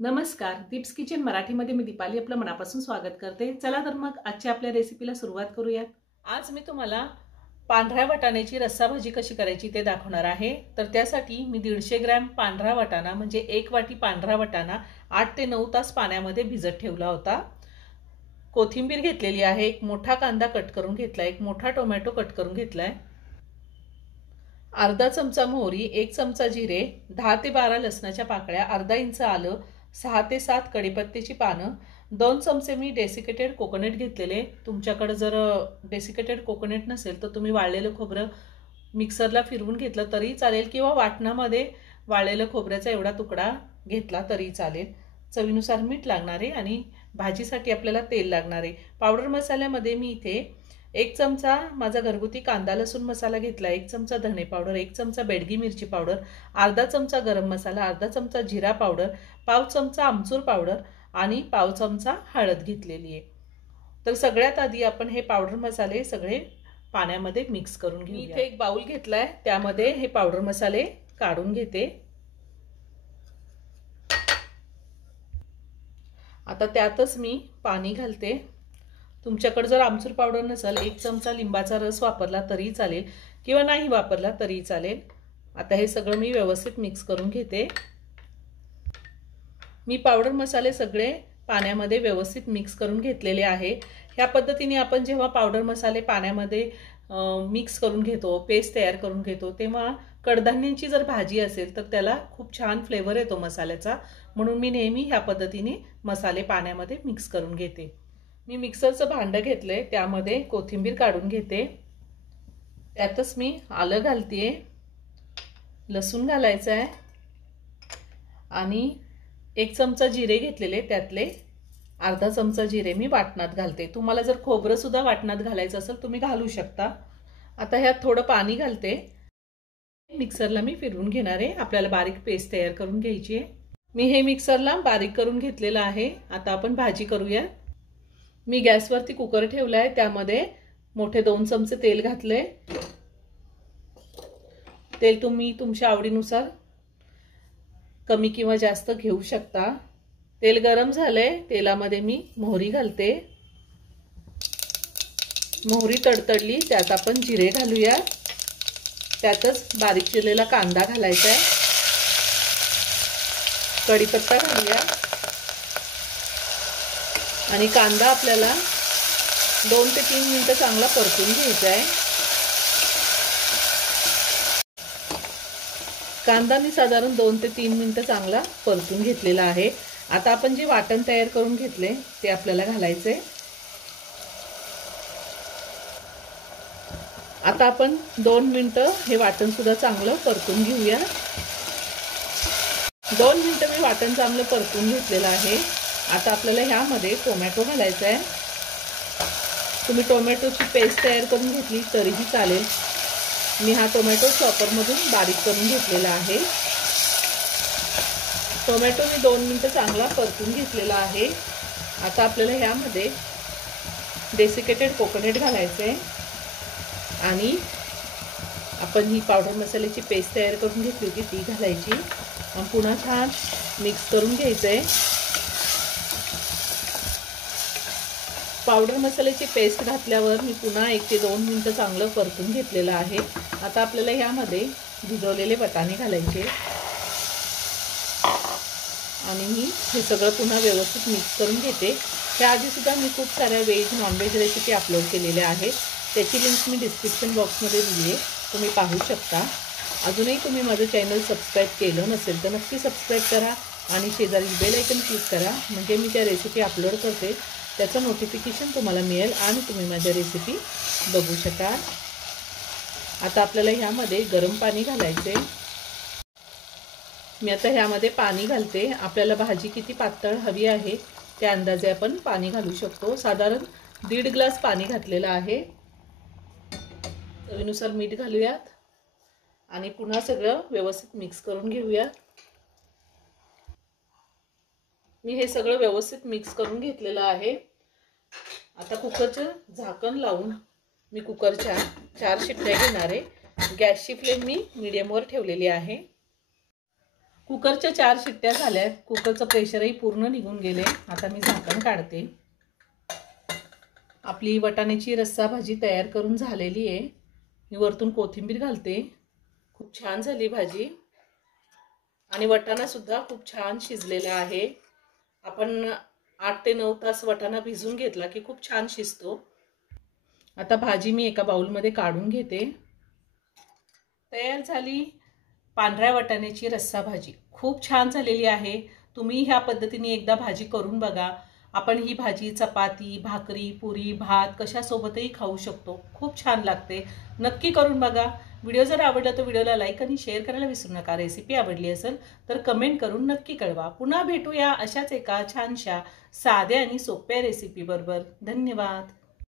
नमस्कार, दीप्स किचन मराठीमध्ये मी दीपाली आपलं मनापासून स्वागत करते। चला तर मग आजच्या आपल्या रेसिपीला सुरुवात करूयात। आज मी तुम्हाला पांढऱ्या वाटाण्याची रस्सा भाजी कशी करायची ते दाखवणार आहे। तर त्यासाठी मी 150 ग्रॅम पांढरा वाटाणा म्हणजे 1 वाटी पांढरा वाटाणा 8 ते 9 तास पाण्यामध्ये भिजत ठेवला होता। कोथिंबीर घेतलेली आहे, एक मोठा कांदा कट करून घेतला, एक मोठा टोमॅटो कट करून घेतलाय, अर्धा चमचा मोहरी, 1 चमचा जिरे, 10 ते 12 लसणाच्या पाकळ्या, अर्धा इंच आलं, 6 ते 7 कढीपत्त्याची पानं, 2 चमचे मी डेसिकेटेड कोकोनट घेतलेले। तुमच्याकडे जर डेसिकेटेड कोकोनट नसेल तर तुम्ही वाळलेलं खोबरं मिक्सरला फिरवून घेतलं तरी चालेल किंवा वाटणामध्ये वाळलेलं खोबऱ्याचा एवढा तुकडा घेतला तरी चालेल। चवीनुसार मीठ लागणार आहे आणि भाजीसाठी आपल्याला तेल लागणार आहे। पावडर मसाल्यामध्ये मी इथे 1 चमचा माझा घरगुती कांदा लसूण मसाला घेतला, 1 चमचा धणे पावडर, 1 चमचा बेडगी मिरची पावडर, अर्धा चमचा गरम मसाला, अर्धा चमचा जिरा पावडर, पाव चमचा आमचूर पावडर आणि पाव चमचा हळद घेतलेली आहे। तर सगळ्यात आधी आपण हे पावडर मसाले सगळे पाण्यामध्ये मिक्स करून घेऊ। इथे एक बाउल घेतलाय, त्यामध्ये हे पावडर मसाले काढून घेते। आता त्यातच मी पाणी घालते। तुमच्याकडे जर आमचूर पावडर नसेल 1 चमचा लिंबाचा रस वापरला तरी चालेल किंवा नाही वापरला तरी चालेल। आता हे सगळं मी व्यवस्थित मिक्स करून घेते। मी पावडर मसाले सगळे पाण्यामध्ये व्यवस्थित मिक्स करून घेतलेले आहे। ह्या पद्धतीने आपण जेव्हा पावडर मसाले पाण्यामध्ये मिक्स करून घेतो, पेस्ट तयार करून घेतो, तेव्हा कडधान्यांची जर भाजी असेल तर त्याला खूप छान फ्लेवर येतो मसाल्याचा। म्हणून मी नेहमी ह्या पद्धतीने मसाले पाण्यामध्ये मिक्स करून घेते। मी मिक्सरचं भांडं घेतलंय, त्यामध्ये कोथिंबीर काढून घेते, त्यातच मी आलं घालतेय, लसूण घालायचं आहे आणि 1 चमचा जिरे घेतलेले, त्यातले अर्धा चमचा जिरे मी वाटणात घालते। तुम्हाला जर खोबरं सुद्धा वाटणात घालायचं असेल तुम्ही घालू शकता। आता ह्यात थोडं पाणी घालते, मिक्सरला मी फिरवून घेणार आहे, आपल्याला बारीक पेस्ट तयार करून घ्यायची आहे। मी हे मिक्सरला बारीक करून घेतलेलं आहे। आता आपण भाजी करूया। मी गॅसवरती कुकर ठेवलाय, त्यामध्ये मोठे 2 चमचे तेल घातले। तेल तुम्ही तुमच्या आवडीनुसार कमी किंवा जास्त घेऊ शकता। तेल गरम झालंय, तेलामध्ये मी मोहरी घालते। मोहरी तडतडली, त्यात आपण जिरे घालूया, त्यातच बारीक चिरलेला कांदा घालायचा आहे, कढीपत्ता घालूया आणि कांदा आपल्याला 2 ते 3 मिनिटं चांगला परतून घ्यायचा आहे। कांदा मी साधारण 2 ते 3 मिनिटं चांगला परतून घेतलेला आहे। आता आपण जे वाटण तयार करून घेतले ते आपल्याला घालायचे। आता आपण 2 मिनिटं हे वाटण सुद्धा चांगलं परतून घेऊया। 2 मिनिटं मी वाटण चांगलं परतून घेतलेलं आहे। आता आपल्याला ह्यामध्ये टोमॅटो घालायचा आहे। तुम्ही टोमॅटोची पेस्ट तयार करून घेतली तरीही चालेल। मी हा टोमॅटो चॉपरमधून बारीक करून घेतलेला आहे। टोमॅटो मी 2 मिनिटं चांगला परतून घेतलेला आहे। आता आपल्याला ह्यामध्ये डेसिकेटेड कोकोनट घालायचे आणि आपण ही पावडर मसाल्याची पेस्ट तयार करून घेतली होती ती घालायची आणि पुन्हा छान मिक्स करून घ्यायचंय। पावडर मसाल्याची पेस्ट घातल्यावर मी पुन्हा 1 ते 2 मिनिटं चांगलं परतून घेतलेलं आहे। आता आपल्याला ह्यामध्ये भिजवलेले वाटाणे घालायचे आणि मी हे सगळं पुन्हा व्यवस्थित मिक्स करून घेते। त्याआधी सुद्धा मी खूप साऱ्या व्हेज नॉनव्हेज रेसिपी अपलोड केलेल्या आहेत, त्याची लिंक मी डिस्क्रिप्शन बॉक्समध्ये दिली आहे, तुम्ही पाहू शकता। अजूनही तुम्ही माझं चॅनल सबस्क्राईब केलं नसेल तर नक्की सबस्क्राईब करा आणि शेजारी बेल आयकन क्लिक करा, म्हणजे मी त्या रेसिपी अपलोड करते त्याचं नोटिफिकेशन तुम्हाला मिळेल आणि तुम्ही माझ्या रेसिपी बघू शकाल। आता आपल्याला ह्यामध्ये गरम पाणी घालायचे। मी आता ह्यामध्ये पाणी घालते। आपल्याला भाजी किती पातळ हवी आहे त्या अंदाजे आपण पाणी घालू शकतो। साधारण 1.5 ग्लास पाणी घातलेलं आहे। चवीनुसार मीठ घालूयात आणि पुन्हा सगळं व्यवस्थित मिक्स करून घेऊयात। मी हे सगळं व्यवस्थित मिक्स करून घेतलेलं आहे। आता कुकरचं झाकण लावून मी कुकरच्या 4 शिट्ट्या घेणार आहे। गॅसची फ्लेम मी मीडियमवर ठेवलेली आहे। कुकरच्या 4 शिट्ट्या झाल्यात, कुकरचं प्रेशरही पूर्ण निघून गेले। आता मी झाकण काढते। आपली वाटाण्याची रस्सा भाजी तयार करून झालेली आहे। मी वरतून कोथिंबीर घालते। खूप छान झाली भाजी आणि वाटाणा सुद्धा खूप छान शिजलेला आहे। आपण 8 ते 9 तास वाटाणा भिजून घेतला की खूप छान शिजतो। आता भाजी मी एका बाउलमध्ये काढून घेते। तयार झाली पांढऱ्या वाटाण्याची रस्सा भाजी। खूप छान झालेली आहे। तुम्ही ह्या पद्धतीने एकदा भाजी करून बघा। आपण ही भाजी चपाती, भाकरी, पुरी, भात कशासोबतही खाऊ शकतो। खूप छान लागते। नक्की करून बघा। व्हिडिओ जर आवडला तर व्हिडिओला लाईक आणि शेअर करायला विसरू नका। रेसिपी आवडली असेल तर कमेंट करून नक्की कळवा। पुन्हा भेटूया अशाच एका छानशा साध्या आणि सोप्या रेसिपी बरोबर। धन्यवाद।